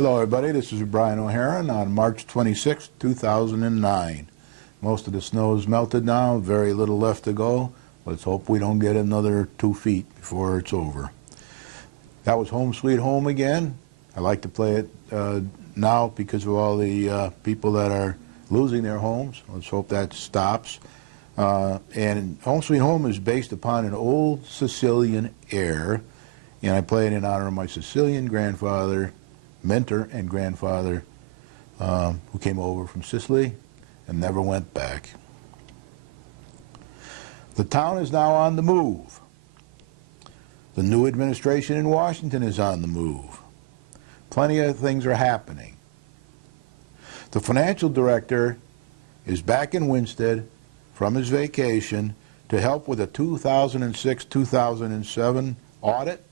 Hello everybody, this is Brian O'Haron on March 26, 2009. Most of the snow is melted now, very little left to go. Let's hope we don't get another 2 feet before it's over. That was Home Sweet Home again. I like to play it now because of all the people that are losing their homes. Let's hope that stops. And Home Sweet Home is based upon an old Sicilian air, and I play it in honor of my Sicilian grandfather, mentor and grandfather, who came over from Sicily and never went back. The town is now on the move. The new administration in Washington is on the move. Plenty of things are happening. The financial director is back in Winstead from his vacation to help with the 2006-2007 audit,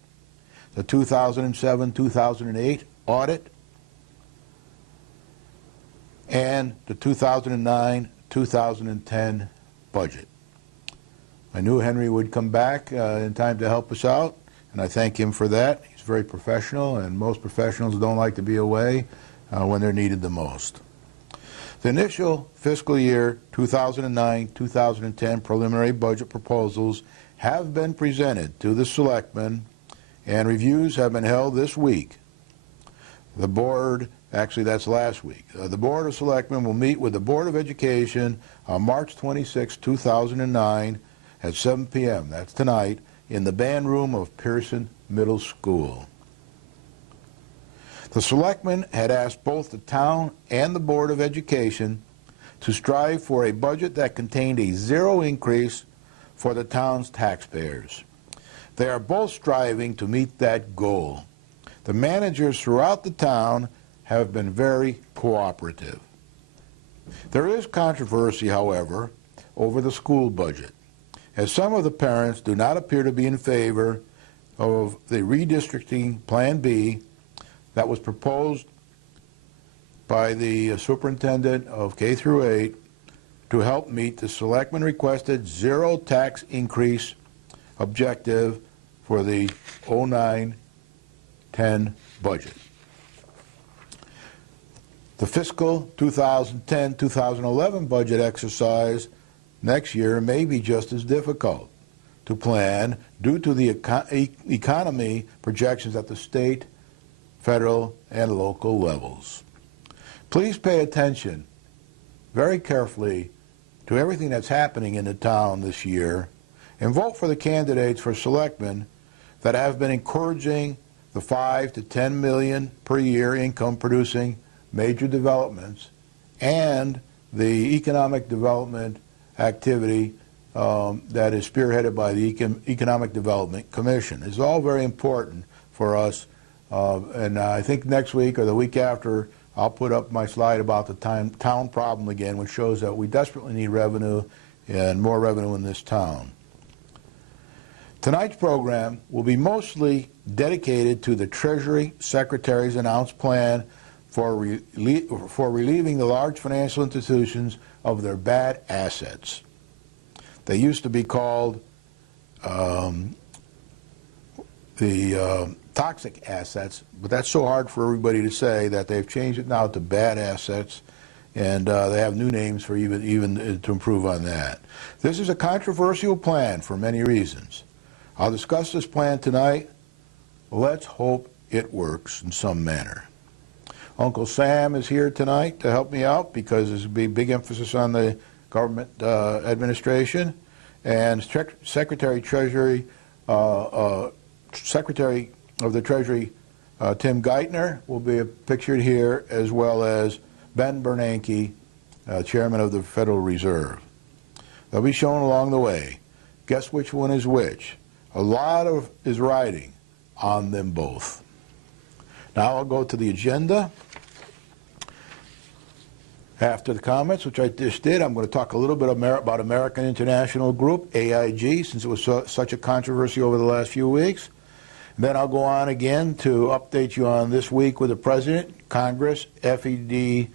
the 2007-2008 audit, and the 2009-2010 budget. I knew Henry would come back in time to help us out, and I thank him for that. He's very professional, and most professionals don't like to be away when they're needed the most. The initial fiscal year 2009-2010 preliminary budget proposals have been presented to the selectmen, and reviews have been held this week. The board, actually that's last week, the Board of Selectmen will meet with the Board of Education on March 26, 2009 at 7 p.m., that's tonight, in the band room of Pearson Middle School. The selectmen had asked both the town and the Board of Education to strive for a budget that contained a zero increase for the town's taxpayers. They are both striving to meet that goal. The managers throughout the town have been very cooperative. There is controversy, however, over the school budget, as some of the parents do not appear to be in favor of the redistricting Plan B that was proposed by the superintendent of K through 8 to help meet the selectmen requested zero tax increase objective for the 09-10 budget. The fiscal 2010-2011 budget exercise next year may be just as difficult to plan due to the economy projections at the state, federal, and local levels. Please pay attention very carefully to everything that's happening in the town this year and vote for the candidates for selectmen that have been encouraging the 5 to 10 million per year income producing major developments and the economic development activity that is spearheaded by the Economic Development Commission. It's all very important for us, and I think next week or the week after I'll put up my slide about the town problem again, which shows that we desperately need revenue and more revenue in this town. Tonight's program will be mostly dedicated to the Treasury Secretary's announced plan for relieving the large financial institutions of their bad assets. They used to be called toxic assets, but that's so hard for everybody to say that they've changed it now to bad assets, and they have new names for even to improve on that. This is a controversial plan for many reasons. I'll discuss this plan tonight. Let's hope it works in some manner. Uncle Sam is here tonight to help me out because there's a big emphasis on the government administration, and Secretary of the Treasury Tim Geithner will be pictured here, as well as Ben Bernanke, Chairman of the Federal Reserve. They'll be shown along the way. Guess which one is which? A lot is riding on them both. Now I'll go to the agenda. After the comments, which I just did, I'm going to talk a little bit about American International Group, AIG, since it was such a controversy over the last few weeks. And then I'll go on again to update you on this week with the President, Congress, FED,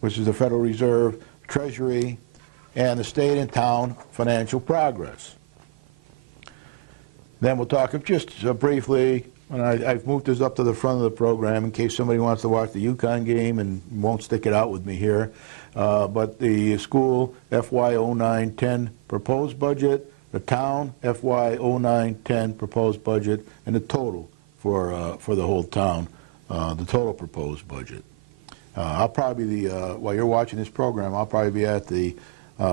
which is the Federal Reserve, Treasury, and the state and town financial progress. Then we'll talk just briefly and I've moved this up to the front of the program in case somebody wants to watch the UConn game and won't stick it out with me here. But the school FY 09-10 proposed budget, the town FY 09-10 proposed budget, and the total for the whole town, the total proposed budget. I'll probably be, while you're watching this program, I'll probably be at the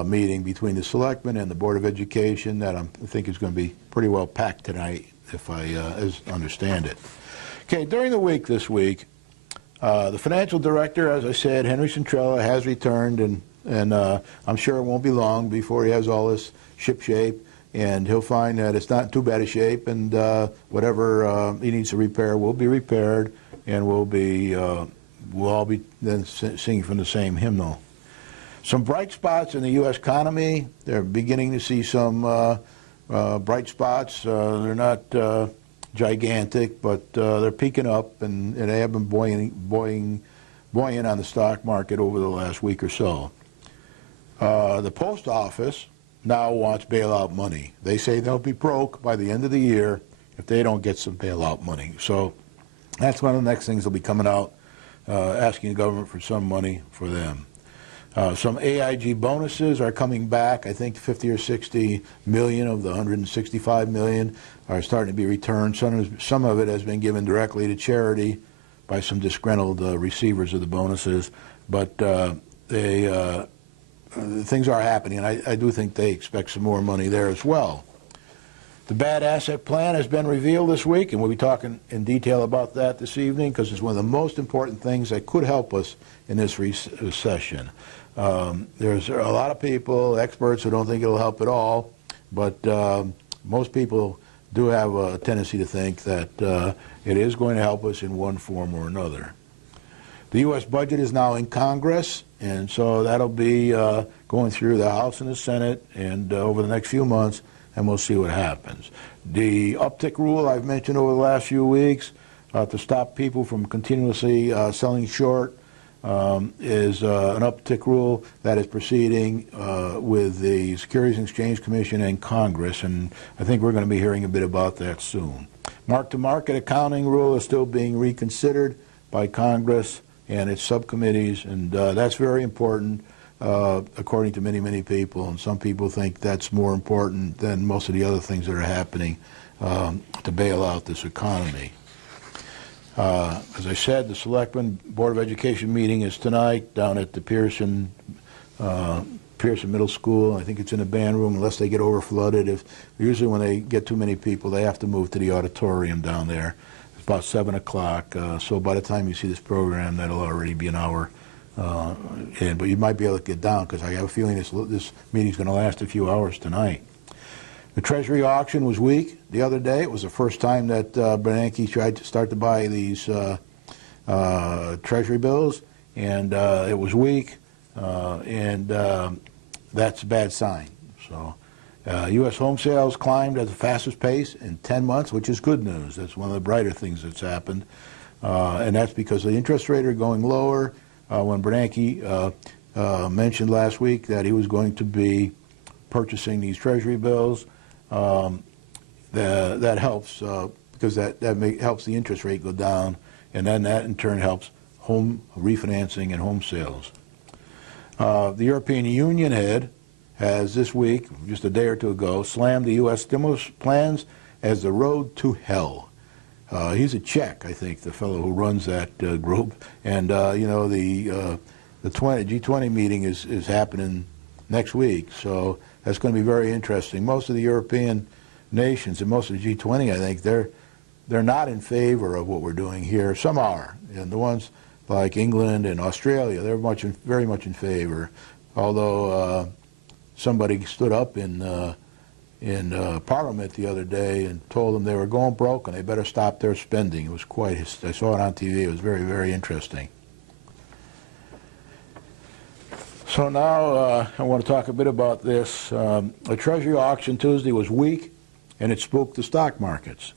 meeting between the selectmen and the Board of Education that I think is going to be pretty well packed tonight, if I understand it. Okay, during the week this week, the financial director, as I said, Henry Centrella, has returned, and I'm sure it won't be long before he has all this shipshape, and he'll find that it's not in too bad a shape, and whatever he needs to repair will be repaired, and we'll all be then singing from the same hymnal. Some bright spots in the U.S. economy. They're beginning to see some bright spots. They're not gigantic, but they're peaking up, and they have been buoyant on the stock market over the last week or so. The post office now wants bailout money. They say they'll be broke by the end of the year if they don't get some bailout money. So that's one of the next things that'll be coming out, asking the government for some money for them. Some AIG bonuses are coming back. I think 50 or 60 million of the 165 million are starting to be returned. Some of it has been given directly to charity by some disgruntled receivers of the bonuses, but things are happening, and I do think they expect some more money there as well. The bad asset plan has been revealed this week, and we'll be talking in detail about that this evening because it's one of the most important things that could help us in this recession. There's a lot of people, experts, who don't think it'll help at all, but most people do have a tendency to think that it is going to help us in one form or another. The U.S. budget is now in Congress, and so that'll be going through the House and the Senate and over the next few months, and we'll see what happens. The uptick rule I've mentioned over the last few weeks to stop people from continuously selling short is an uptick rule that is proceeding with the Securities and Exchange Commission and Congress, and I think we're going to be hearing a bit about that soon. Mark-to-market accounting rule is still being reconsidered by Congress and its subcommittees, and that's very important according to many, many people, and some people think that's more important than most of the other things that are happening to bail out this economy. As I said, the Selectmen Board of Education meeting is tonight down at the Pearson Middle School. I think it's in a band room unless they get overflooded. Usually when they get too many people, they have to move to the auditorium down there. It's about 7 o'clock, so by the time you see this program, that'll already be an hour. But you might be able to get down because I have a feeling this meeting's going to last a few hours tonight. The Treasury auction was weak the other day. It was the first time that Bernanke tried to start to buy these Treasury bills, and it was weak, and that's a bad sign. So U.S. home sales climbed at the fastest pace in 10 months, which is good news. That's one of the brighter things that's happened, and that's because the interest rate are going lower. When Bernanke mentioned last week that he was going to be purchasing these Treasury bills, that helps because that helps the interest rate go down, and then that in turn helps home refinancing and home sales. The European Union head has this week, just a day or two ago, slammed the U.S. stimulus plans as the road to hell. He's a Czech, I think, the fellow who runs that group, and you know the G20 meeting is happening next week, so that's going to be very interesting. Most of the European nations and most of the G20, I think, they're not in favor of what we're doing here. Some are, and the ones like England and Australia, they're very much in favor. Although somebody stood up in Parliament the other day and told them they were going broke and they better stop their spending. It was quite. I saw it on TV. It was very, very interesting. So now I want to talk a bit about this. The Treasury auction Tuesday was weak, and it spooked the stock markets.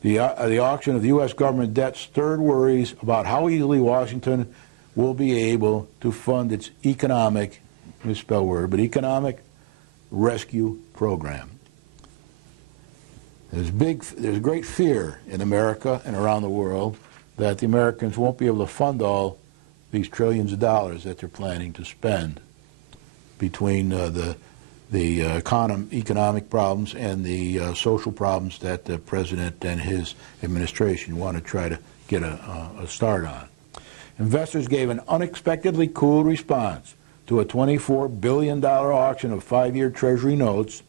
The auction of the U.S. government debt stirred worries about how easily Washington will be able to fund its economic, misspell word, but economic rescue program. There's great fear in America and around the world that the Americans won't be able to fund all these trillions of dollars that they're planning to spend between the economic problems and the social problems that the president and his administration want to try to get a start on. Investors gave an unexpectedly cool response to a $24 billion auction of 5-year Treasury notes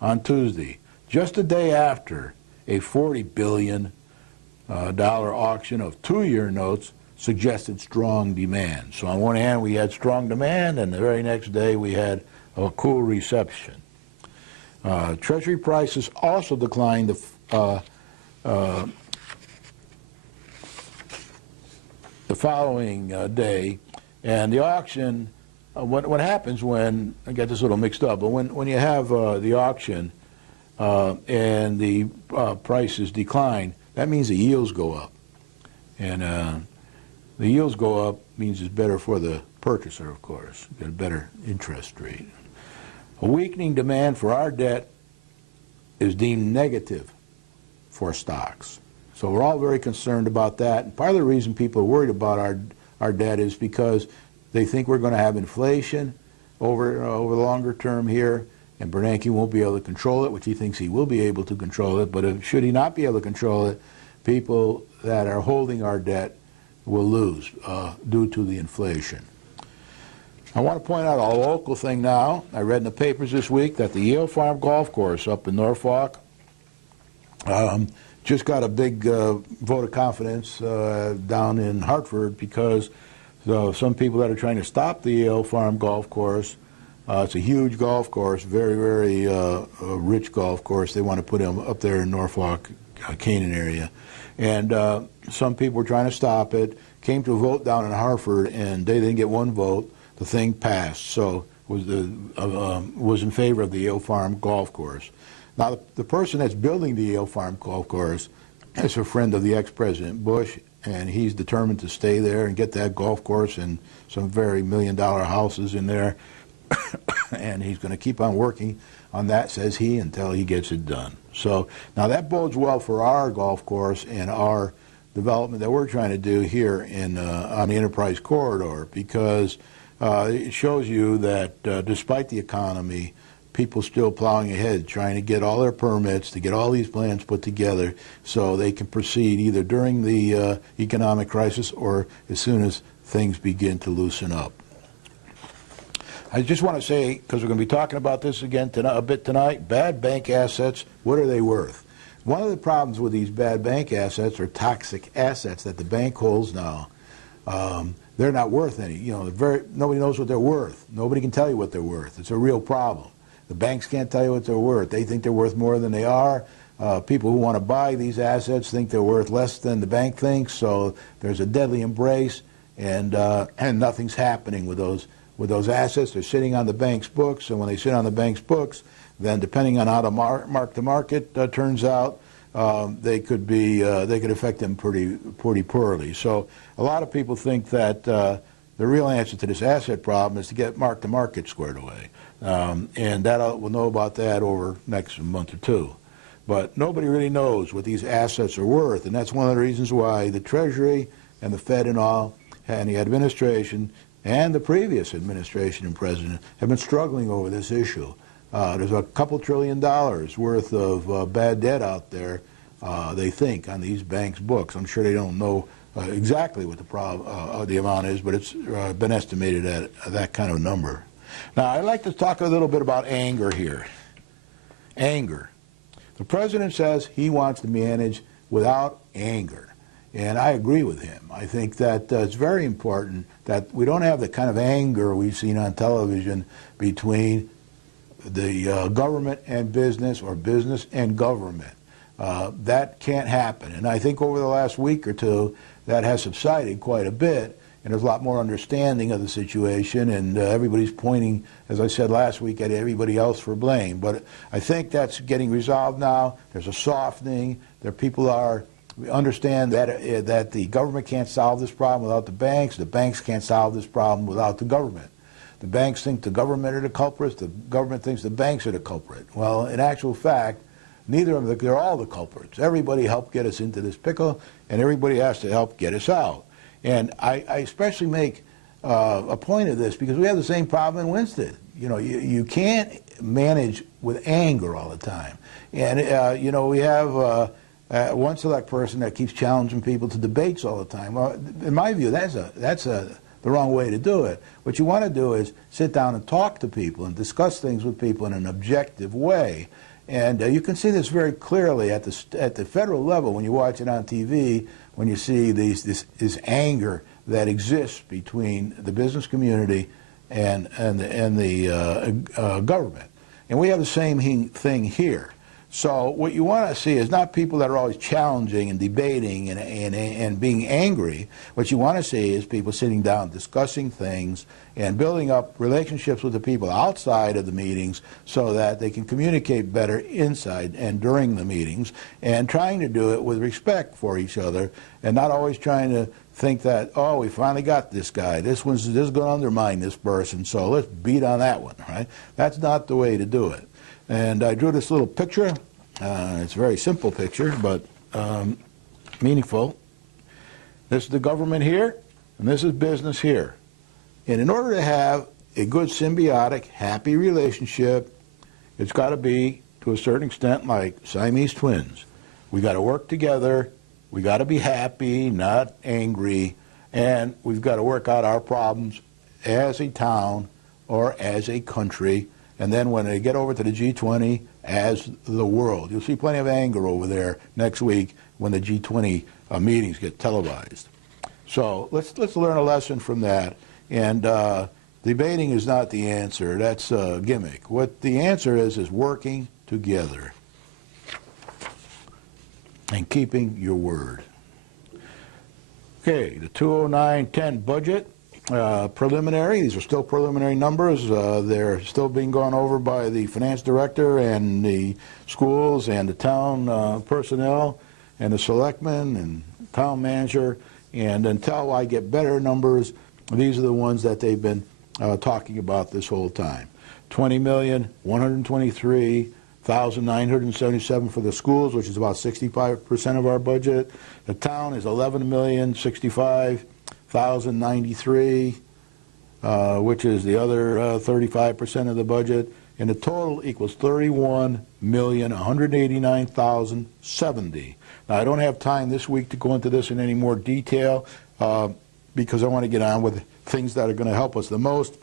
on Tuesday, just a day after a $40 billion auction of 2-year notes suggested strong demand. So on one hand we had strong demand, and the very next day we had a cool reception. Treasury prices also declined the following day, and the auction, what happens when, I got this a little mixed up, but when you have the auction and the prices decline, that means the yields go up. And the yields go up means it's better for the purchaser, of course. You get a better interest rate. A weakening demand for our debt is deemed negative for stocks. So we're all very concerned about that. And part of the reason people are worried about our debt is because they think we're going to have inflation over the longer term here, and Bernanke won't be able to control it, which he thinks he will be able to control it. But should he not be able to control it, people that are holding our debt will lose due to the inflation. I want to point out a local thing now. I read in the papers this week that the Yale Farm Golf Course up in Norfolk just got a big vote of confidence down in Hartford because some people that are trying to stop the Yale Farm Golf Course, it's a huge golf course, very, very rich golf course. They want to put them up there in Norfolk, Canaan area. And some people were trying to stop it, came to a vote down in Hartford, and they didn't get one vote. The thing passed, so was in favor of the Yale Farm Golf Course. Now, the person that's building the Yale Farm Golf Course is a friend of the ex-President Bush, and he's determined to stay there and get that golf course and some very million-dollar houses in there, and he's going to keep on working on that, says he, until he gets it done. So now that bodes well for our golf course and our development that we're trying to do here on the Enterprise Corridor, because it shows you that despite the economy, people still plowing ahead, trying to get all their permits, to get all these plans put together so they can proceed either during the economic crisis or as soon as things begin to loosen up. I just want to say, because we're going to be talking about this again a bit tonight, bad bank assets, what are they worth? One of the problems with these bad bank assets, or toxic assets that the bank holds now, they're not worth any. Nobody knows what they're worth. Nobody can tell you what they're worth. It's a real problem. The banks can't tell you what they're worth. They think they're worth more than they are. People who want to buy these assets think they're worth less than the bank thinks. So there's a deadly embrace, and nothing's happening with those assets. They're sitting on the bank's books, and when they sit on the bank's books, then depending on how the mark to market turns out, they could affect them pretty poorly. So a lot of people think that the real answer to this asset problem is to get mark to market squared away, and we'll know about that over next month or two. But nobody really knows what these assets are worth, and that's one of the reasons why the Treasury and the Fed and all, and the administration and the previous administration and president have been struggling over this issue. There's a couple $1 trillion worth of bad debt out there, they think, on these banks' books. I'm sure they don't know exactly what the amount is, but it's been estimated at that kind of number. Now, I'd like to talk a little bit about anger here. Anger. The president says he wants to manage without anger, and I agree with him. I think that it's very important that we don't have the kind of anger we've seen on television between the government and business, or business and government. That can't happen. And I think over the last week or two, that has subsided quite a bit, and there's a lot more understanding of the situation, and everybody's pointing, as I said last week, at everybody else for blame. But I think that's getting resolved now. There's a softening. We understand that the government can't solve this problem without the banks can't solve this problem without the government. The banks think the government are the culprits, the government thinks the banks are the culprit. Well, in actual fact, neither of them, they're all the culprits. Everybody helped get us into this pickle, and everybody has to help get us out. And I especially make a point of this because we have the same problem in Winston. You know, you can't manage with anger all the time. And, you know, we have one select person that keeps challenging people to debates all the time. Well, in my view, that's the wrong way to do it. What you want to do is sit down and talk to people and discuss things with people in an objective way. And you can see this very clearly at the federal level when you watch it on TV, when you see this anger that exists between the business community and the government. And we have the same thing here. So what you want to see is not people that are always challenging and debating and being angry. What you want to see is people sitting down, discussing things, and building up relationships with the people outside of the meetings so that they can communicate better inside and during the meetings, and trying to do it with respect for each other and not always trying to think that, oh, we finally got this guy. This is going to undermine this person, so let's beat on that one, right? That's not the way to do it. And I drew this little picture. It's a very simple picture, but meaningful. This is the government here, and this is business here. And in order to have a good symbiotic, happy relationship, it's got to be, to a certain extent, like Siamese twins. We got to work together. We got to be happy, not angry, and we've got to work out our problems as a town or as a country. And then when they get over to the G20 as the world, you'll see plenty of anger over there next week when the G20 meetings get televised. So let's learn a lesson from that. And debating is not the answer. That's a gimmick. What the answer is working together and keeping your word. Okay, the 2009-10 budget. Preliminary. These are still preliminary numbers. They're still being gone over by the finance director and the schools and the town personnel and the selectmen and town manager. And until I get better numbers, these are the ones that they've been talking about this whole time. $20,123,977 for the schools, which is about 65% of our budget. The town is $11,065,093, which is the other 35% of the budget, and the total equals $31,189,070. Now, I don't have time this week to go into this in any more detail because I want to get on with things that are going to help us the most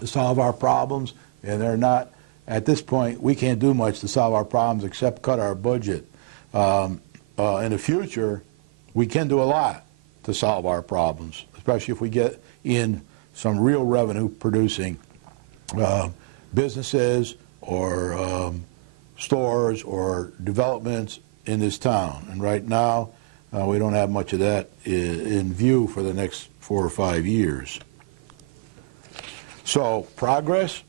to solve our problems, and they're not, at this point, we can't do much to solve our problems except cut our budget. In the future, we can do a lot to solve our problems, especially if we get in some real revenue producing businesses or stores or developments in this town. And right now, we don't have much of that in view for the next 4 or 5 years. So, progress.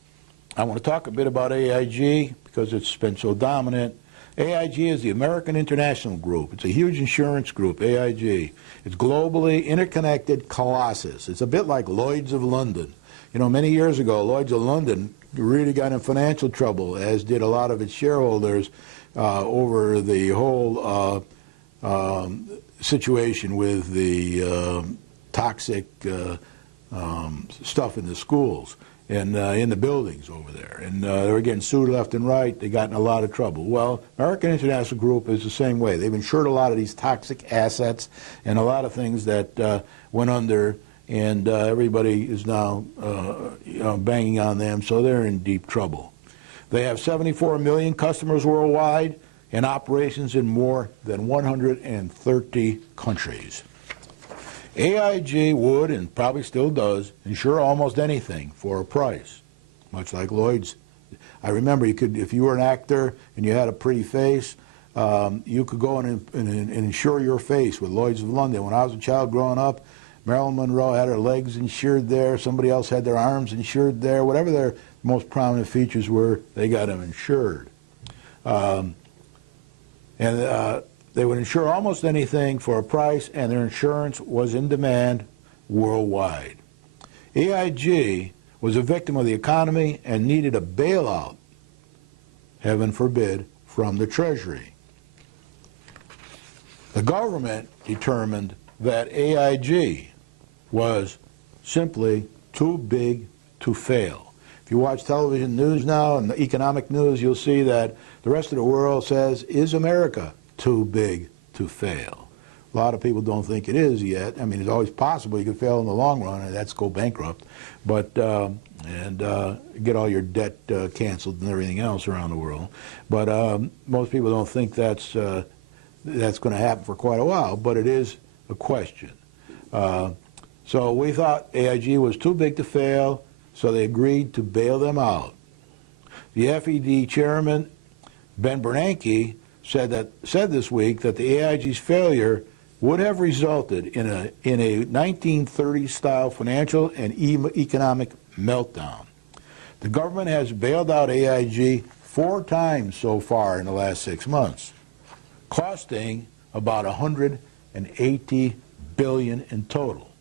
I want to talk a bit about AIG because it's been so dominant. AIG is the American International Group. It's a huge insurance group, AIG. It's globally interconnected colossus. It's a bit like Lloyd's of London. You know, many years ago, Lloyd's of London really got in financial trouble, as did a lot of its shareholders, over the whole situation with the toxic stuff in the schools and in the buildings over there. And they were getting sued left and right. They got in a lot of trouble. Well, American International Group is the same way. They've insured a lot of these toxic assets and a lot of things that went under, and everybody is now banging on them, so they're in deep trouble. They have 74 million customers worldwide and operations in more than 130 countries. AIG would, and probably still does, insure almost anything for a price, much like Lloyd's. I remember you could, if you were an actor and you had a pretty face, you could go and insure your face with Lloyd's of London. When I was a child growing up, Marilyn Monroe had her legs insured there, somebody else had their arms insured there, whatever their most prominent features were, they got them insured. They would insure almost anything for a price, and their insurance was in demand worldwide. AIG was a victim of the economy and needed a bailout, heaven forbid, from the Treasury. The government determined that AIG was simply too big to fail. If you watch television news now and the economic news, you'll see that the rest of the world says, is America too big to fail? A lot of people don't think it is yet. I mean, it's always possible you could fail in the long run, and that's go bankrupt, but get all your debt canceled and everything else around the world. But most people don't think that's going to happen for quite a while, but it is a question. So we thought AIG was too big to fail, so they agreed to bail them out. The FED chairman, Ben Bernanke, said this week that the AIG's failure would have resulted in a 1930s-style financial and economic meltdown. The government has bailed out AIG 4 times so far in the last 6 months, costing about $180 billion in total.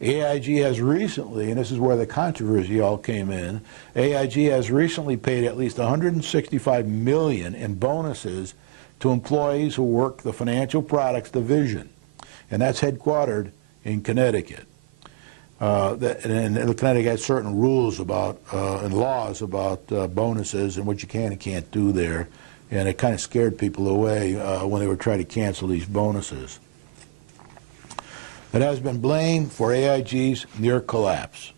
AIG has recently, and this is where the controversy all came in, AIG has recently paid at least $165 million in bonuses to employees who work the financial products division, and that's headquartered in Connecticut. And Connecticut has certain rules about and laws about bonuses and what you can and can't do there, and it kind of scared people away when they were trying to cancel these bonuses. It has been blamed for AIG's near collapse.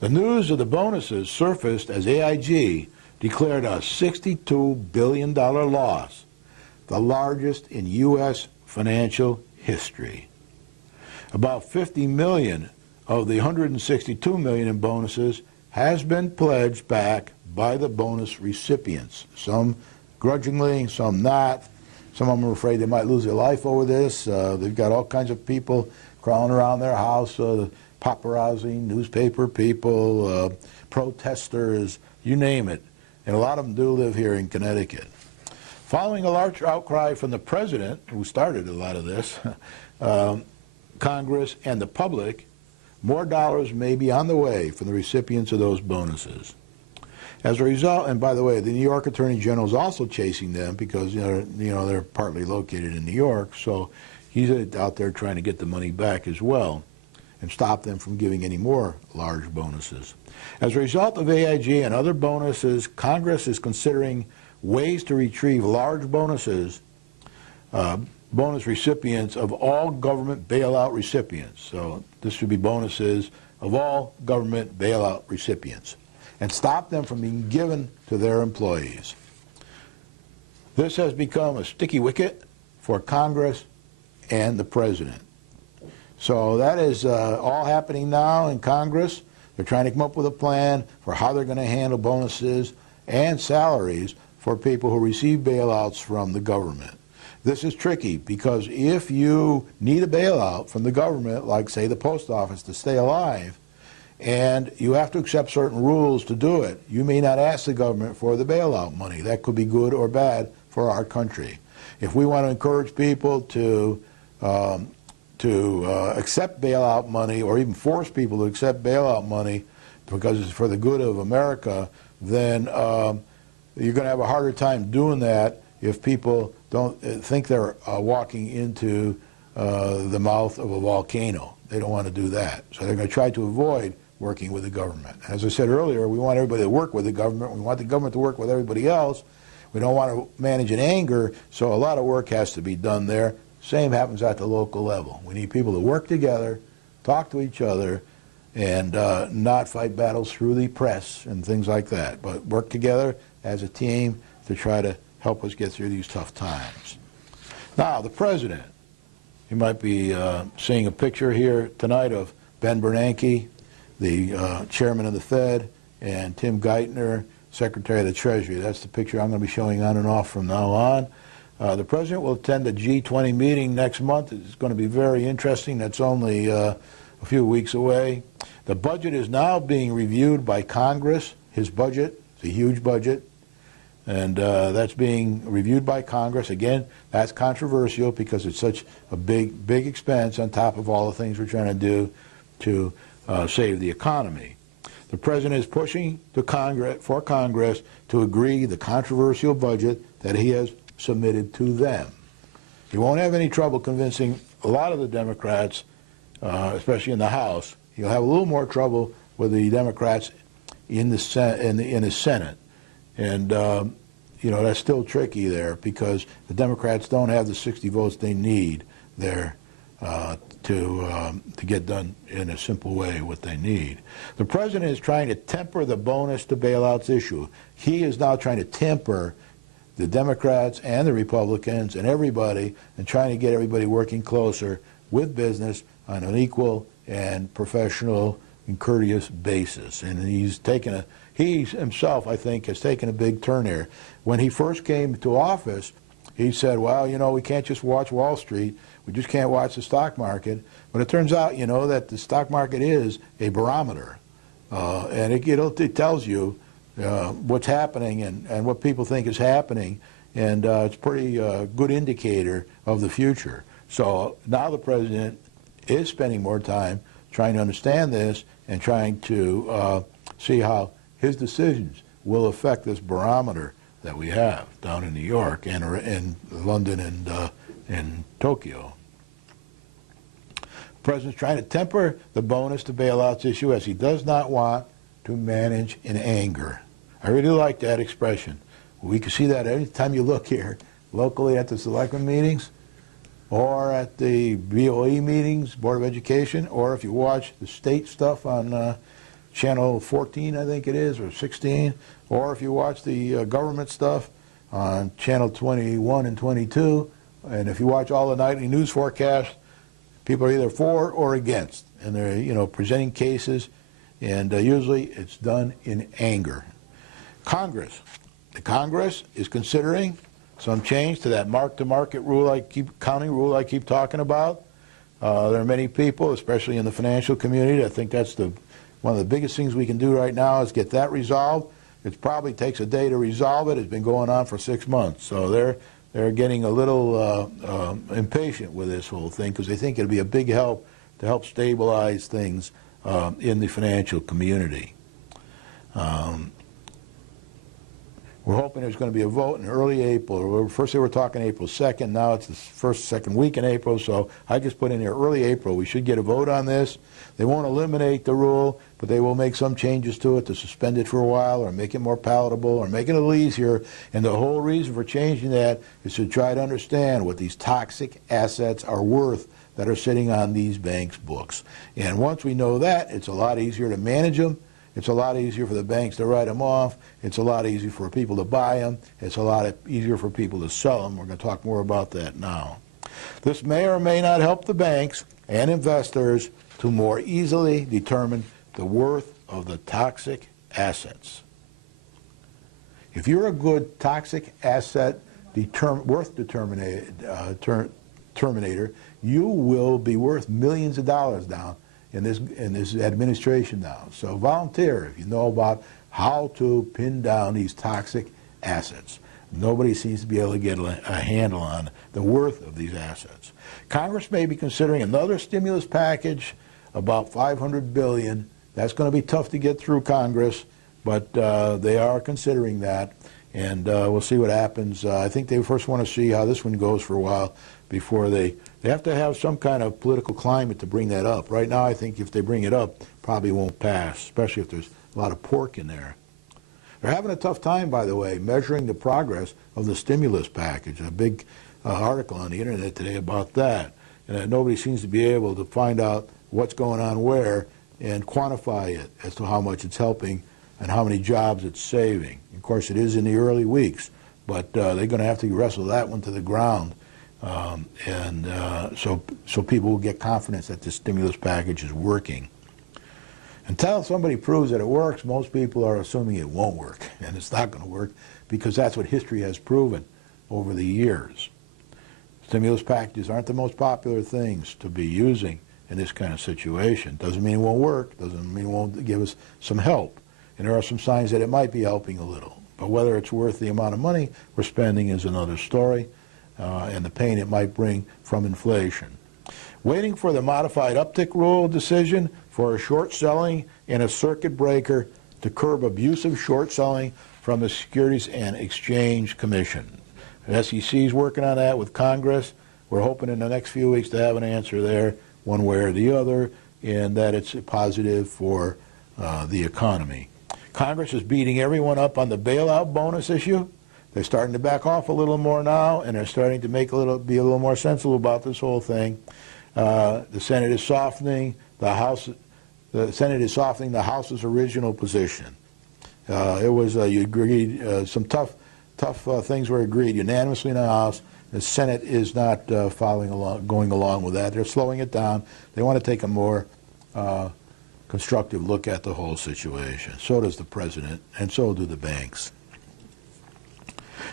The news of the bonuses surfaced as AIG declared a $62 billion loss, the largest in U.S. financial history. About $50 million of the $162 million in bonuses has been pledged back by the bonus recipients, some grudgingly, some not. Some of them are afraid they might lose their life over this. They've got all kinds of people crawling around their house, paparazzi, newspaper people, protesters, you name it. And a lot of them do live here in Connecticut. Following a large outcry from the president, who started a lot of this, Congress, and the public, more dollars may be on the way from the recipients of those bonuses. As a result, and by the way, the New York Attorney General is also chasing them because they're partly located in New York, so he's out there trying to get the money back as well and stop them from giving any more large bonuses. As a result of AIG and other bonuses, Congress is considering ways to retrieve large bonuses, bonus recipients of all government bailout recipients. So this should be bonuses of all government bailout recipients, and stop them from being given to their employees. This has become a sticky wicket for Congress and the President. So that is all happening now in Congress. They're trying to come up with a plan for how they're going to handle bonuses and salaries for people who receive bailouts from the government. This is tricky because if you need a bailout from the government, like say the post office, to stay alive, and you have to accept certain rules to do it, you may not ask the government for the bailout money. That could be good or bad for our country. If we want to encourage people to accept bailout money, or even force people to accept bailout money because it's for the good of America, then you're going to have a harder time doing that if people don't think they're walking into the mouth of a volcano. They don't want to do that. So they're going to try to avoid working with the government. As I said earlier, we want everybody to work with the government. We want the government to work with everybody else. We don't want to manage in anger, so a lot of work has to be done there. Same happens at the local level. We need people to work together, talk to each other, and not fight battles through the press and things like that, but work together as a team to try to help us get through these tough times. Now, the President. You might be seeing a picture here tonight of Ben Bernanke, the chairman of the Fed, and Tim Geithner, Secretary of the Treasury. That's the picture I'm going to be showing on and off from now on. The President will attend the G20 meeting next month. It's going to be very interesting. That's only a few weeks away. The budget is now being reviewed by Congress. His budget, it's a huge budget, and that's being reviewed by Congress. Again, that's controversial because it's such a big expense on top of all the things we're trying to do to save the economy. The president is pushing to for Congress to agree the controversial budget that he has submitted to them. He won't have any trouble convincing a lot of the Democrats, especially in the House. He'll have a little more trouble with the Democrats in the Senate, and that's still tricky there because the Democrats don't have the 60 votes they need there to get done in a simple way what they need. The president is trying to temper the bonus to bailouts issue. He is now trying to temper the Democrats and the Republicans and everybody, and trying to get everybody working closer with business on an equal and professional and courteous basis. And he himself, I think, has taken a big turn here. When he first came to office, he said, well, we can't just watch Wall Street. We just can't watch the stock market. But it turns out, that the stock market is a barometer. And it tells you what's happening and what people think is happening. And it's a pretty good indicator of the future. So now the president is spending more time trying to understand this and trying to see how his decisions will affect this barometer that we have down in New York and in London and in Tokyo. The president's trying to temper the bonus to bailouts issue as he does not want to manage in anger. I really like that expression. We can see that every time you look here, locally at the selectmen meetings, or at the BOE meetings, Board of Education, or if you watch the state stuff on Channel 14, I think it is, or 16, or if you watch the government stuff on Channel 21 and 22, and if you watch all the nightly news forecasts, people are either for or against, and they're presenting cases, and usually it's done in anger. The Congress is considering some change to that mark-to-market rule accounting rule I keep talking about. There are many people, especially in the financial community, that think that's one of the biggest things we can do right now is get that resolved. It probably takes a day to resolve it. It's been going on for 6 months. So they're getting a little impatient with this whole thing because they think it'll be a big help to help stabilize things in the financial community. We're hoping there's going to be a vote in early April. First they were talking April 2nd. Now it's the second week in April. So I just put in here early April. We should get a vote on this. They won't eliminate the rule, but they will make some changes to it to suspend it for a while or make it more palatable or make it a little easier. And the whole reason for changing that is to try to understand what these toxic assets are worth that are sitting on these banks' books. And once we know that, it's a lot easier to manage them. It's a lot easier for the banks to write them off. It's a lot easier for people to buy them. It's a lot easier for people to sell them. We're going to talk more about that now. This may or may not help the banks and investors to more easily determine the worth of the toxic assets. If you're a good toxic asset worth terminator, you will be worth millions of dollars now in this administration now. So volunteer if you know about how to pin down these toxic assets. Nobody seems to be able to get a handle on the worth of these assets. Congress may be considering another stimulus package, about $500 billion. That's going to be tough to get through Congress, but they are considering that, and we'll see what happens. I think they first want to see how this one goes for a while before they have to have some kind of political climate to bring that up. Right now, I think if they bring it up, probably won't pass, especially if there's a lot of pork in there. They're having a tough time, by the way, measuring the progress of the stimulus package. A big article on the internet today about that. And nobody seems to be able to find out what's going on where and quantify it as to how much it's helping and how many jobs it's saving. Of course, it is in the early weeks, but they're going to have to wrestle that one to the ground. So people will get confidence that this stimulus package is working. Until somebody proves that it works, most people are assuming it won't work, and it's not going to work because that's what history has proven over the years. Stimulus packages aren't the most popular things to be using in this kind of situation. Doesn't mean it won't work, doesn't mean it won't give us some help, and there are some signs that it might be helping a little. But whether it's worth the amount of money we're spending is another story, and the pain it might bring from inflation. Waiting for the modified uptick rule decision for a short selling and a circuit breaker to curb abusive short selling from the Securities and Exchange Commission. The SEC is working on that with Congress. We're hoping in the next few weeks to have an answer there, one way or the other, and that it's positive for the economy. Congress is beating everyone up on the bailout bonus issue. They're starting to back off a little more now, and they're starting to be a little more sensible about this whole thing. The Senate is softening the Senate is softening the House's original position. It was you agreed some tough things were agreed unanimously in the House. The Senate is not going along with that. They're slowing it down. They want to take a more constructive look at the whole situation. So does the president, and so do the banks.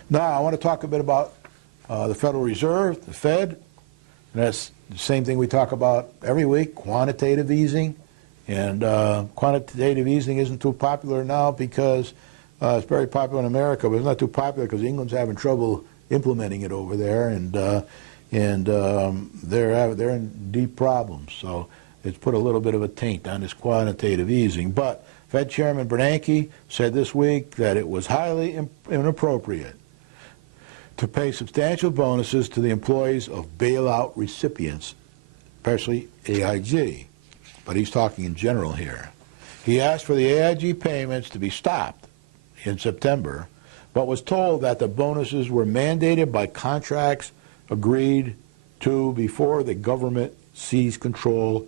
Now, I want to talk a bit about the Federal Reserve, the Fed. And that's the same thing we talk about every week, quantitative easing. And quantitative easing isn't too popular now because it's very popular in America, but it's not too popular because England's having trouble implementing it over there, and they're in deep problems. So it's put a little bit of a taint on this quantitative easing. But Fed Chairman Bernanke said this week that it was highly inappropriate to pay substantial bonuses to the employees of bailout recipients, especially AIG. But he's talking in general here. He asked for the AIG payments to be stopped in September, but was told that the bonuses were mandated by contracts agreed to before the government seized control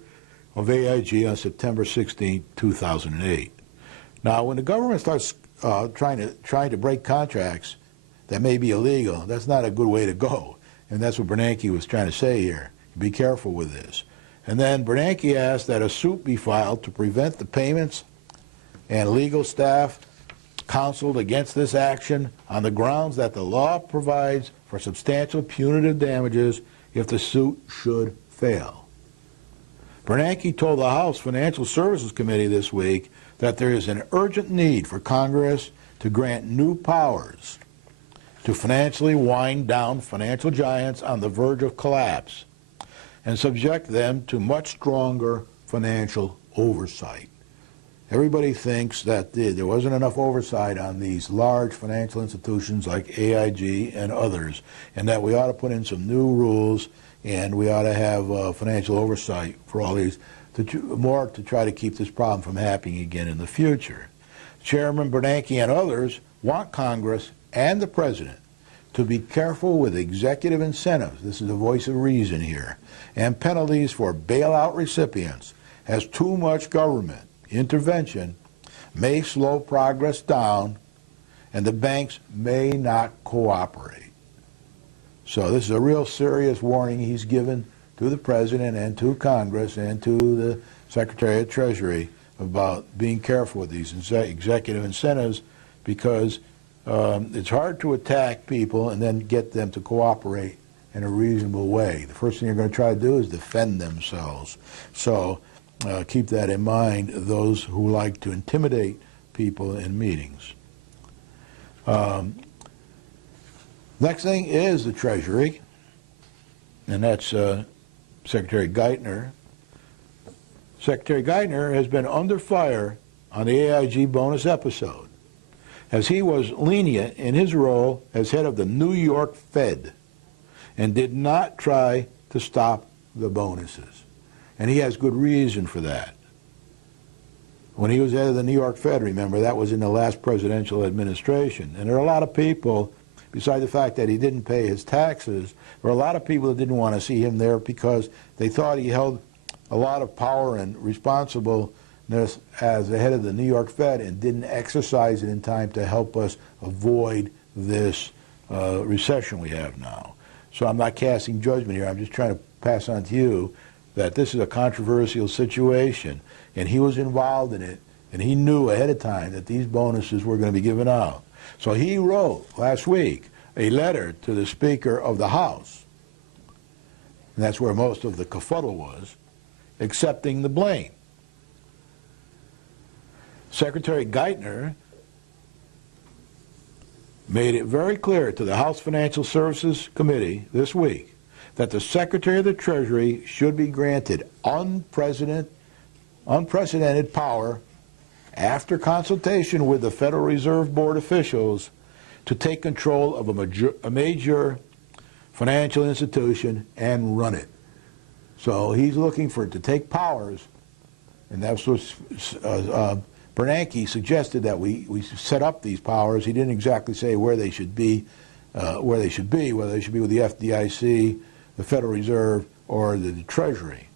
of AIG on September 16, 2008. Now, when the government starts trying to break contracts that may be illegal, that's not a good way to go. And that's what Bernanke was trying to say here. Be careful with this. And then Bernanke asked that a suit be filed to prevent the payments, and legal staff counseled against this action on the grounds that the law provides for substantial punitive damages if the suit should fail. Bernanke told the House Financial Services Committee this week that there is an urgent need for Congress to grant new powers to financially wind down financial giants on the verge of collapse and subject them to much stronger financial oversight. Everybody thinks that there wasn't enough oversight on these large financial institutions like AIG and others, and that we ought to put in some new rules, and we ought to have financial oversight for all these, more to try to keep this problem from happening again in the future. Chairman Bernanke and others want Congress and the President to be careful with executive incentives, this is the voice of reason here, and penalties for bailout recipients, as too much government intervention may slow progress down and the banks may not cooperate. So this is a real serious warning he's given to the President and to Congress and to the Secretary of Treasury about being careful with these executive incentives, because it's hard to attack people and then get them to cooperate in a reasonable way. The first thing you're going to try to do is defend themselves. So keep that in mind, those who like to intimidate people in meetings. Next thing is the Treasury, and that's Secretary Geithner. Secretary Geithner has been under fire on the AIG bonus episode, as he was lenient in his role as head of the New York Fed and did not try to stop the bonuses. And he has good reason for that. When he was head of the New York Fed, remember, that was in the last presidential administration. And there are a lot of people, besides the fact that he didn't pay his taxes, there were a lot of people that didn't want to see him there because they thought he held a lot of power and responsibleness as the head of the New York Fed and didn't exercise it in time to help us avoid this recession we have now. So I'm not casting judgment here. I'm just trying to pass on to you that this is a controversial situation, and he was involved in it, and he knew ahead of time that these bonuses were going to be given out. So he wrote last week a letter to the Speaker of the House, and that's where most of the kerfuddle was, accepting the blame. Secretary Geithner made it very clear to the House Financial Services Committee this week that the Secretary of the Treasury should be granted unprecedented power after consultation with the Federal Reserve Board officials to take control of a major financial institution and run it. So he's looking for it to take powers, and that's what Bernanke suggested, that we set up these powers. He didn't exactly say where they should be, whether they should be with the FDIC, the Federal Reserve, or the Treasury.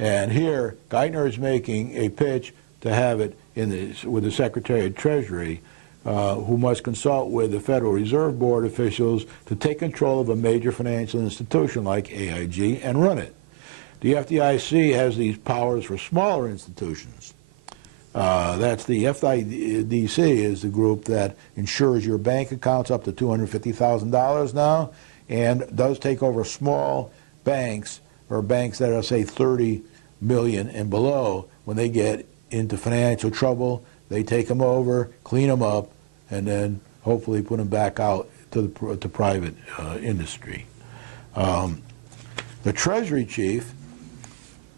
And here, Geithner is making a pitch to have it with the Secretary of Treasury, who must consult with the Federal Reserve Board officials to take control of a major financial institution like AIG and run it. The FDIC has these powers for smaller institutions. That's the FDIC is the group that insures your bank accounts up to $250,000 now, and does take over small banks, or banks that are, say, 30 million and below. When they get into financial trouble, they take them over, clean them up, and then hopefully put them back out to the private industry. The Treasury chief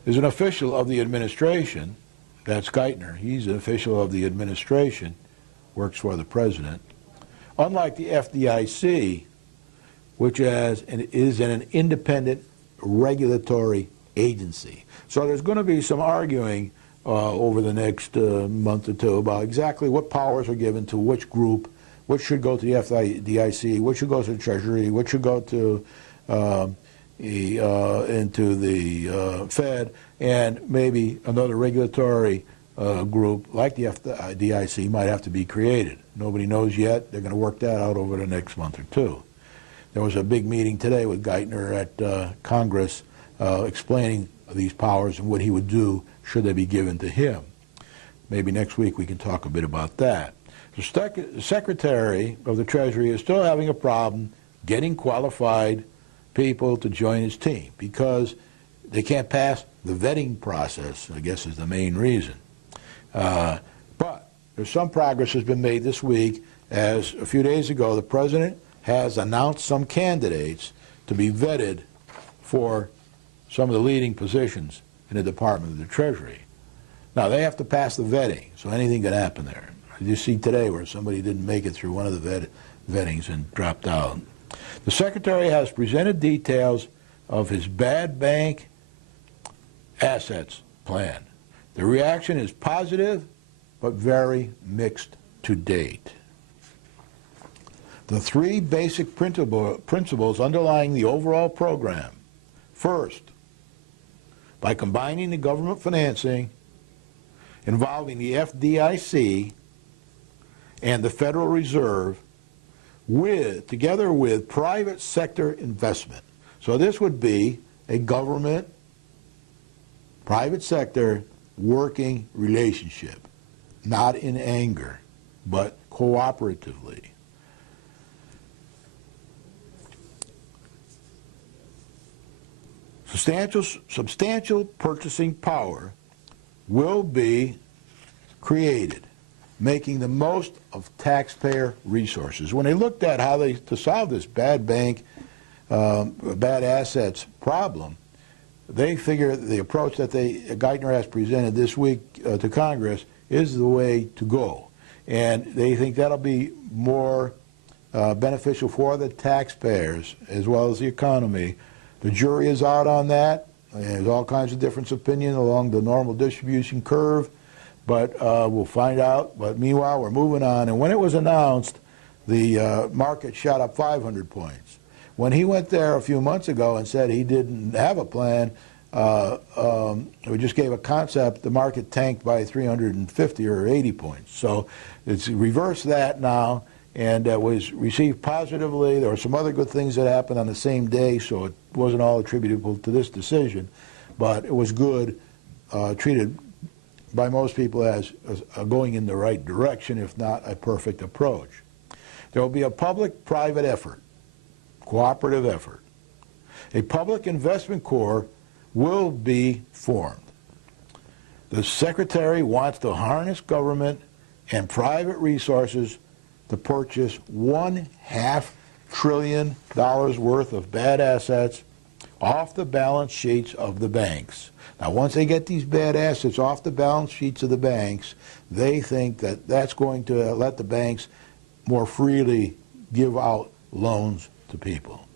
is an official of the administration. That's Geithner. He's an official of the administration, works for the president. Unlike the FDIC, which is an independent regulatory agency. So there's going to be some arguing over the next month or two about exactly what powers are given to which group, what should go to the FDIC, what should go to the Treasury, what should go to into the Fed, and maybe another regulatory group like the FDIC might have to be created. Nobody knows yet. They're going to work that out over the next month or two. There was a big meeting today with Geithner at Congress explaining these powers and what he would do should they be given to him. Maybe next week we can talk a bit about that. The Secretary of the Treasury is still having a problem getting qualified people to join his team because they can't pass the vetting process, I guess is the main reason. But there's some progress has been made this week, as a few days ago the President has announced some candidates to be vetted for some of the leading positions in the Department of the Treasury. Now, they have to pass the vetting, so anything can happen there. You see today where somebody didn't make it through one of the vettings and dropped out. The Secretary has presented details of his bad bank assets plan. The reaction is positive, but very mixed to date. The three basic principles underlying the overall program. First, by combining the government financing involving the FDIC and the Federal Reserve together with private sector investment. So this would be a government, private sector working relationship, not in anger, but cooperatively. Substantial purchasing power will be created, making the most of taxpayer resources. When they looked at how to solve this bad bank, bad assets problem, they figure the approach that Geithner has presented this week to Congress is the way to go. And they think that'll be more beneficial for the taxpayers as well as the economy. The jury is out on that. There's all kinds of different opinions along the normal distribution curve, but we'll find out. But meanwhile, we're moving on. And when it was announced, the market shot up 500 points. When he went there a few months ago and said he didn't have a plan, we just gave a concept, the market tanked by 350 or 80 points. So it's reversed that now, and was received positively. There were some other good things that happened on the same day, so it wasn't all attributable to this decision, but it was good, treated by most people as going in the right direction, if not a perfect approach. There will be a public-private effort, cooperative effort. A public investment corps will be formed. The Secretary wants to harness government and private resources to purchase $1.5 trillion worth of bad assets off the balance sheets of the banks. Now, once they get these bad assets off the balance sheets of the banks, they think that that's going to let the banks more freely give out loans to people.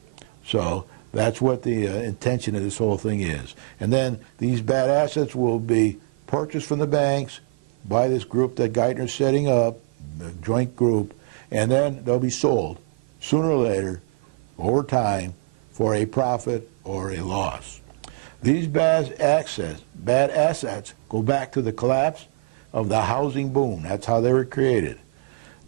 So that's what the intention of this whole thing is. And then these bad assets will be purchased from the banks by this group that Geithner's setting up, the joint group, and then they'll be sold sooner or later, over time, for a profit or a loss. These bad assets go back to the collapse of the housing boom. That's how they were created.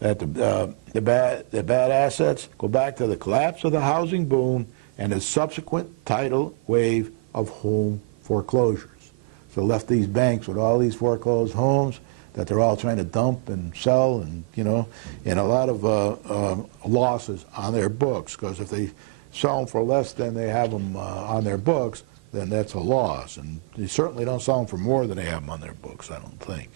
That the bad assets go back to the collapse of the housing boom and the subsequent tidal wave of home foreclosures. So left these banks with all these foreclosed homes that they're all trying to dump and sell, and and a lot of losses on their books, because if they sell them for less than they have them on their books, then that's a loss. And they certainly don't sell them for more than they have them on their books, I don't think.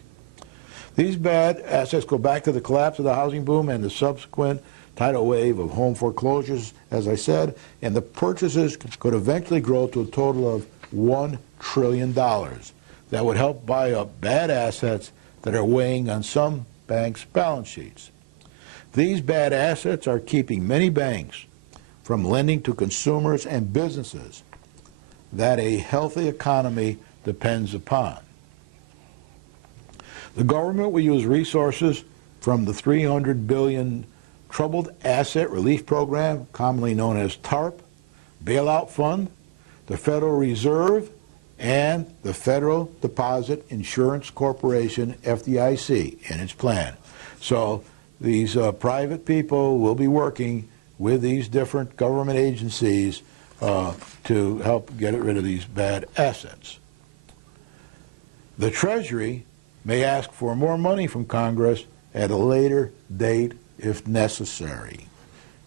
These bad assets go back to the collapse of the housing boom and the subsequent tidal wave of home foreclosures, as I said, and the purchases could eventually grow to a total of $1 trillion. That would help buy up bad assets that are weighing on some banks' balance sheets. These bad assets are keeping many banks from lending to consumers and businesses that a healthy economy depends upon. The government will use resources from the $300 billion Troubled Asset Relief Program, commonly known as TARP, Bailout Fund, the Federal Reserve, and the Federal Deposit Insurance Corporation, FDIC, in its plan. So these private people will be working with these different government agencies to help get rid of these bad assets. The Treasury may ask for more money from Congress at a later date if necessary.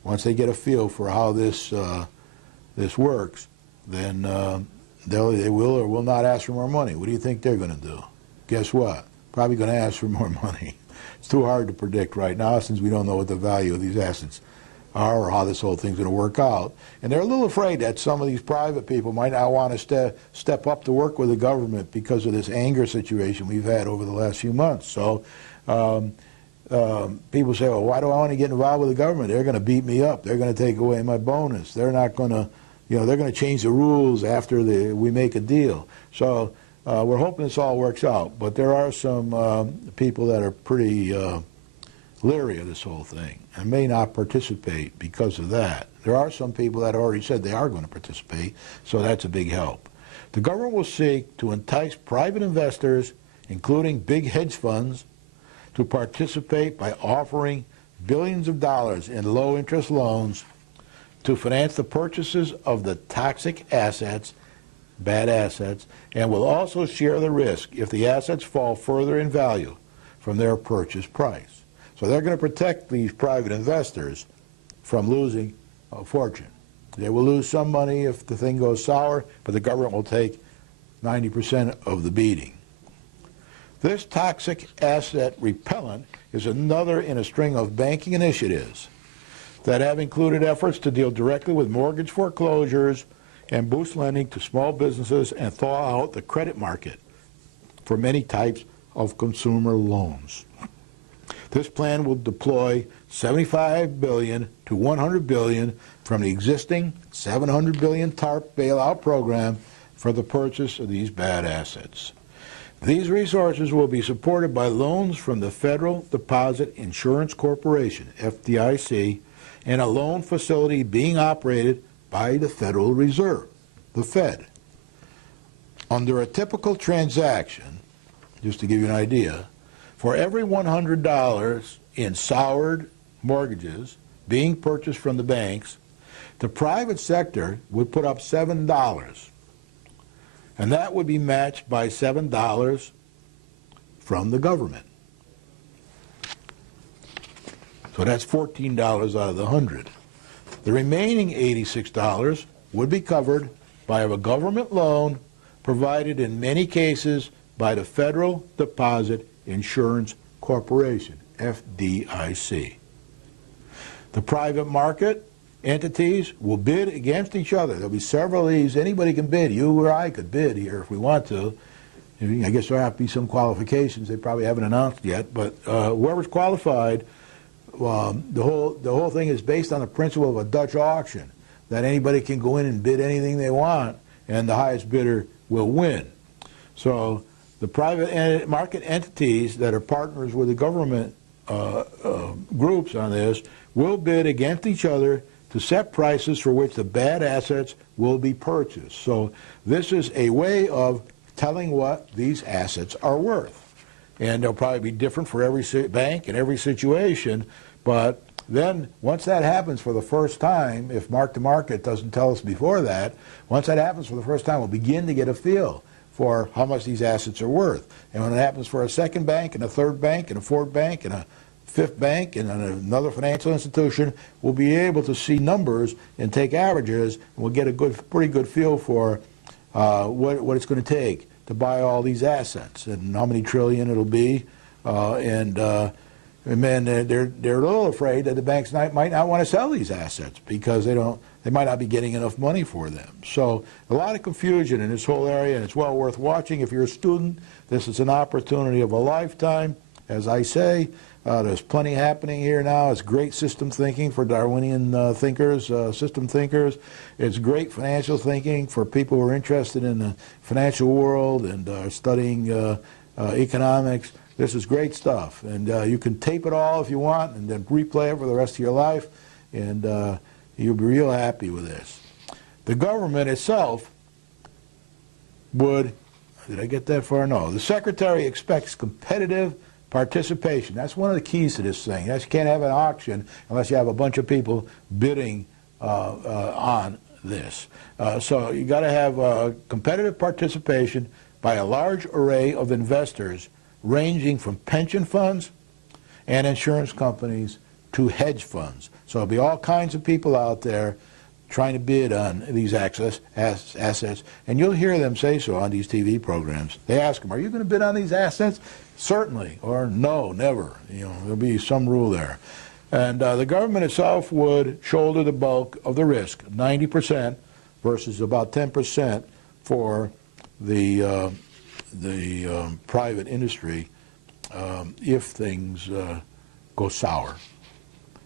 Once they get a feel for how this works, then they will or will not ask for more money. What do you think they're going to do? Guess what? Probably going to ask for more money. It's too hard to predict right now, since we don't know what the value of these assets are or how this whole thing's going to work out. And they're a little afraid that some of these private people might not want to step up to work with the government because of this anger situation we've had over the last few months. So people say, well, why do I want to get involved with the government? They're going to beat me up. They're going to take away my bonus. They're not going to, they're going to change the rules after we make a deal. So we're hoping this all works out. But there are some people that are pretty leery of this whole thing and may not participate because of that. There are some people that already said they are going to participate, so that's a big help. The government will seek to entice private investors, including big hedge funds, to participate by offering billions of dollars in low-interest loans to finance the purchases of the toxic assets, bad assets, and will also share the risk if the assets fall further in value from their purchase price. So they're going to protect these private investors from losing a fortune. They will lose some money if the thing goes sour, but the government will take 90% of the beating. This toxic asset repellent is another in a string of banking initiatives that have included efforts to deal directly with mortgage foreclosures and boost lending to small businesses and thaw out the credit market for many types of consumer loans. This plan will deploy $75 billion to $100 billion from the existing $700 billion TARP bailout program for the purchase of these bad assets. These resources will be supported by loans from the Federal Deposit Insurance Corporation, FDIC, and a loan facility being operated by the Federal Reserve, the Fed. Under a typical transaction, just to give you an idea, for every $100 in soured mortgages being purchased from the banks, the private sector would put up $7. And that would be matched by $7 from the government. So that's $14 out of the 100. The remaining $86 would be covered by a government loan provided in many cases by the Federal Deposit Insurance Corporation, FDIC. The private market entities will bid against each other. There'll be several of these. Anybody can bid. You or I could bid here if we want to. I guess there have to be some qualifications. They probably haven't announced yet. But whoever's qualified, the whole thing is based on the principle of a Dutch auction, that anybody can go in and bid anything they want, and the highest bidder will win. So the private market entities that are partners with the government groups on this will bid against each other to set prices for which the bad assets will be purchased. So this is a way of telling what these assets are worth. And they'll probably be different for every bank and every situation, but then once that happens for the first time, if mark-to-market doesn't tell us before that, once that happens for the first time, we'll begin to get a feel for how much these assets are worth. And when it happens for a second bank and a third bank and a fourth bank and a fifth bank and another financial institution, we'll be able to see numbers and take averages, and we'll get a pretty good feel for what it's going to take to buy all these assets and how many trillion it'll be. And then they're a little afraid that the banks might not want to sell these assets because they might not be getting enough money for them. So a lot of confusion in this whole area, and it's well worth watching. If you're a student, this is an opportunity of a lifetime. As I say, there's plenty happening here now. It's great system thinking for Darwinian thinkers, system thinkers. It's great financial thinking for people who are interested in the financial world and studying economics. This is great stuff, and you can tape it all if you want and then replay it for the rest of your life, and you'll be real happy with this. The government itself would, did I get that far? No. The Secretary expects competitive participation. That's one of the keys to this thing. You can't have an auction unless you have a bunch of people bidding on this. So you got to have competitive participation by a large array of investors ranging from pension funds and insurance companies to hedge funds. So there'll be all kinds of people out there trying to bid on these assets, and you'll hear them say so on these TV programs. They ask them, are you going to bid on these assets? Certainly, or no, never. There'll be some rule there. And the government itself would shoulder the bulk of the risk, 90% versus about 10% for the private industry if things go sour.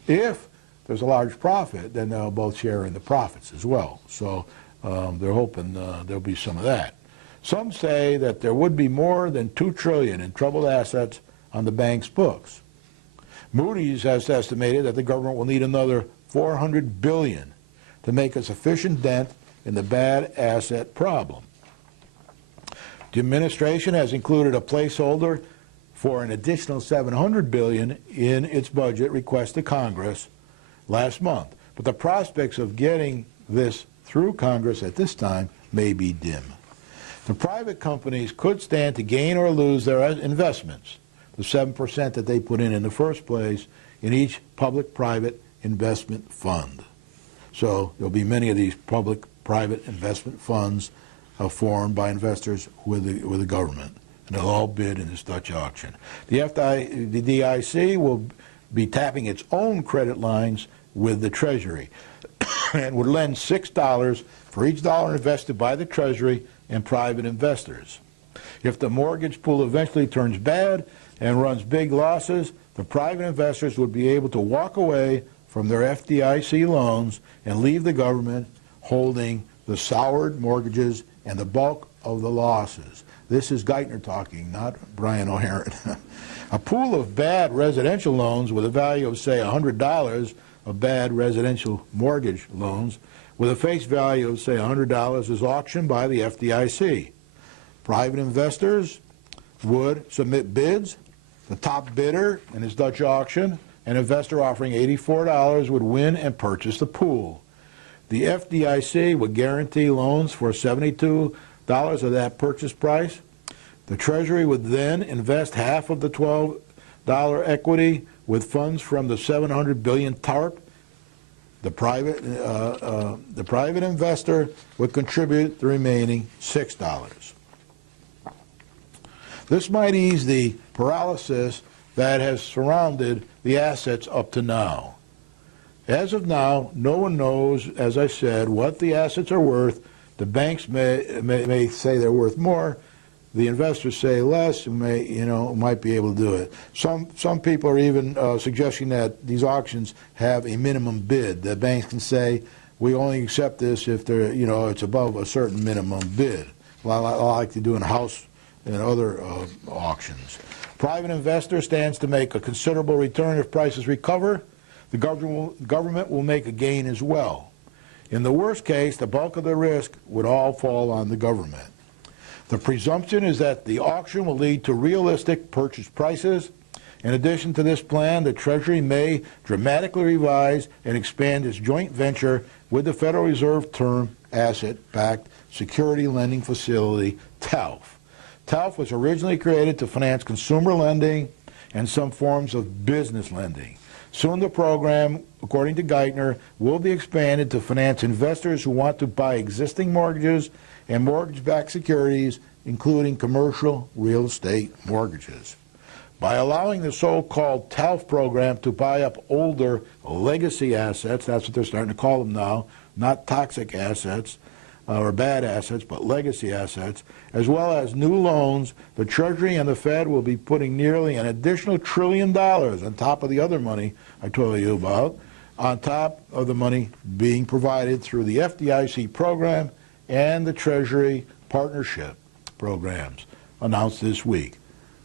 If there's a large profit, then they'll both share in the profits as well. So they're hoping there'll be some of that. Some say that there would be more than $2 trillion in troubled assets on the bank's books. Moody's has estimated that the government will need another $400 billion to make a sufficient dent in the bad asset problem. The administration has included a placeholder for an additional $700 billion in its budget request to Congress last month. But the prospects of getting this through Congress at this time may be dim. The private companies could stand to gain or lose their investments, the 7% that they put in the first place, in each public-private investment fund. So there'll be many of these public-private investment funds formed by investors with the government, and they'll all bid in this Dutch auction. The DIC will be tapping its own credit lines with the Treasury and would lend $6 for each dollar invested by the Treasury and private investors. If the mortgage pool eventually turns bad and runs big losses, the private investors would be able to walk away from their FDIC loans and leave the government holding the soured mortgages and the bulk of the losses. This is Geithner talking, not Brian O'Haron. A pool of bad residential loans with a value of, say, $100 of bad residential mortgage loans with a face value of, say, $100 is auctioned by the FDIC. Private investors would submit bids. The top bidder in this Dutch auction, an investor offering $84, would win and purchase the pool. The FDIC would guarantee loans for $72 of that purchase price. The Treasury would then invest half of the $12 equity with funds from the $700 billion TARP. The private investor would contribute the remaining $6. This might ease the paralysis that has surrounded the assets up to now. As of now, no one knows, as I said, what the assets are worth. The banks may say they're worth more. The investors say less, and might be able to do it. Some people are even suggesting that these auctions have a minimum bid. The banks can say, we only accept this if it's above a certain minimum bid, like they do in house and other auctions. Private investor stands to make a considerable return if prices recover. The government will make a gain as well. In the worst case, the bulk of the risk would all fall on the government. The presumption is that the auction will lead to realistic purchase prices. In addition to this plan, the Treasury may dramatically revise and expand its joint venture with the Federal Reserve Term Asset-Backed Security Lending Facility, TALF. TALF was originally created to finance consumer lending and some forms of business lending. Soon the program, according to Geithner, will be expanded to finance investors who want to buy existing mortgages and mortgage-backed securities, including commercial real estate mortgages. By allowing the so-called TALF program to buy up older legacy assets, that's what they're starting to call them now, not toxic assets or bad assets, but legacy assets, as well as new loans, the Treasury and the Fed will be putting nearly an additional $1 trillion on top of the other money I told you about, on top of the money being provided through the FDIC program and the Treasury partnership programs announced this week.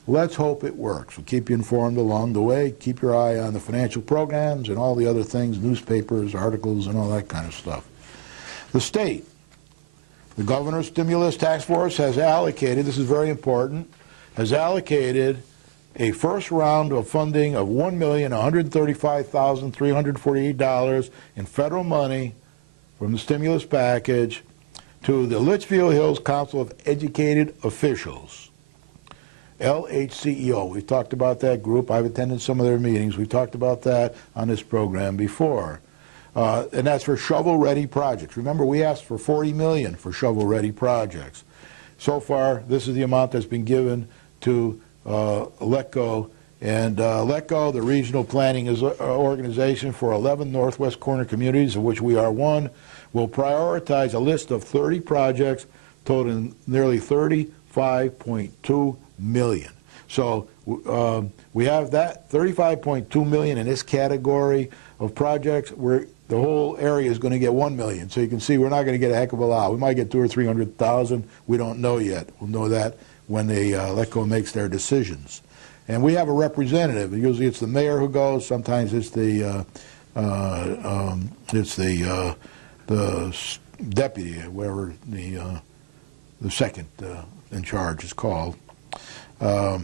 Let's hope it works. We'll keep you informed along the way. Keep your eye on the financial programs and all the other things, newspapers, articles, and all that kind of stuff. The state, the Governor's Stimulus Task Force has allocated, this is very important, has allocated a first round of funding of $1,135,348 in federal money from the stimulus package to the Litchfield Hills Council of Educated Officials, LHCEO. We've talked about that group. I've attended some of their meetings. We've talked about that on this program before. And that's for shovel-ready projects. Remember, we asked for $40 million for shovel-ready projects. So far, this is the amount that's been given to LETCO. And LETCO, the regional planning organization for 11 Northwest Corner communities, of which we are one, will prioritize a list of 30 projects totaling nearly $35.2 million. So we have that $35.2 million in this category of projects where the whole area is going to get $1 million. So you can see we're not going to get a heck of a lot. We might get 200,000 or 300,000. We don't know yet. We'll know that when they LETCO makes their decisions. And we have a representative. Usually it's the mayor who goes. Sometimes it's the deputy, whoever the second in charge is called. I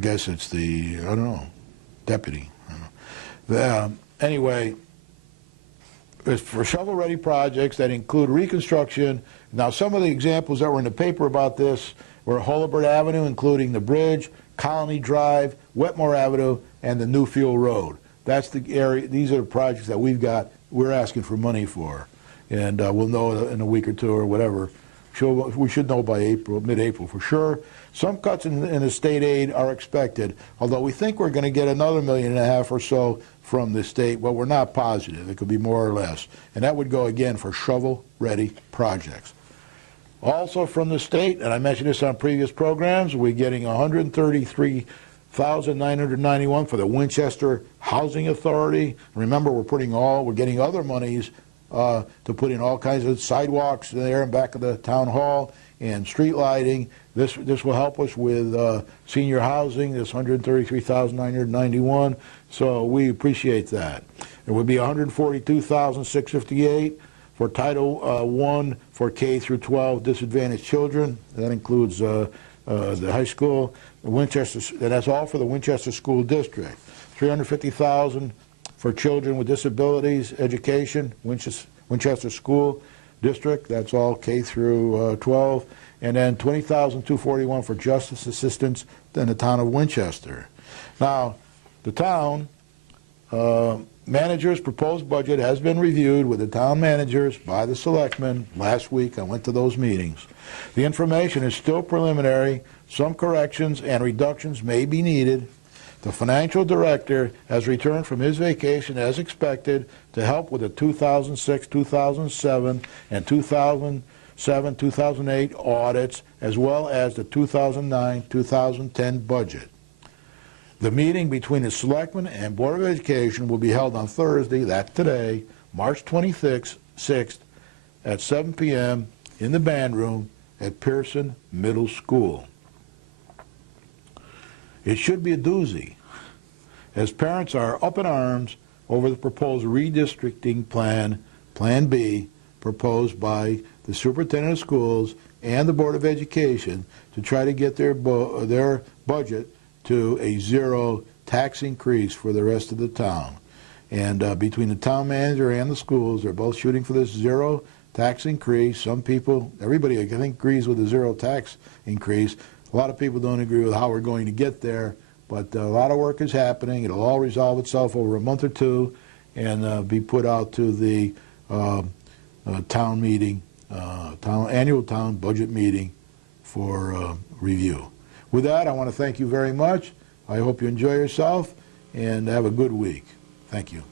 guess it's the, I don't know, deputy. I don't know. Anyway, it's for shovel-ready projects that include reconstruction. Now, some of the examples that were in the paper about this were Holabird Avenue, including the bridge, Colony Drive, Wetmore Avenue, and the Newfield Road. That's the area. These are the projects that we're asking for money for. And we'll know in a week or two or whatever. We should know by April, mid-April for sure. Some cuts in the state aid are expected, although we think we're going to get another $1.5 million or so from the state. Well, we're not positive. It could be more or less. And that would go, again, for shovel-ready projects. Also from the state, and I mentioned this on previous programs, we're getting $133,991 for the Winchester Housing Authority. Remember, we're getting other monies to put in all kinds of sidewalks there in back of the town hall and street lighting. This will help us with senior housing, this $133,991. So we appreciate that. It would be $142,658 for Title I for K through 12 disadvantaged children. That includes the high school, Winchester, and that's all for the Winchester School District. $350,000 for children with disabilities education, Winchester School District. That's all K through 12. And then $20,241 for justice assistance in the town of Winchester. Now, the town manager's proposed budget has been reviewed with the town managers by the selectmen last week. I went to those meetings. The information is still preliminary. Some corrections and reductions may be needed. The financial director has returned from his vacation as expected to help with the 2006, 2007, and 2007, 2008 audits, as well as the 2009, 2010 budget. The meeting between the Selectmen and Board of Education will be held on Thursday, that's today, March 26th, at 7 p.m. in the band room at Pearson Middle School. It should be a doozy, as parents are up in arms over the proposed redistricting plan, Plan B, proposed by the Superintendent of Schools and the Board of Education to try to get their budget to a zero tax increase for the rest of the town. And between the town manager and the schools, they're both shooting for this zero tax increase. Some people, everybody I think agrees with the zero tax increase. A lot of people don't agree with how we're going to get there, but a lot of work is happening. It'll all resolve itself over a month or two and be put out to the town meeting, annual town budget meeting for review. With that, I want to thank you very much. I hope you enjoy yourself and have a good week. Thank you.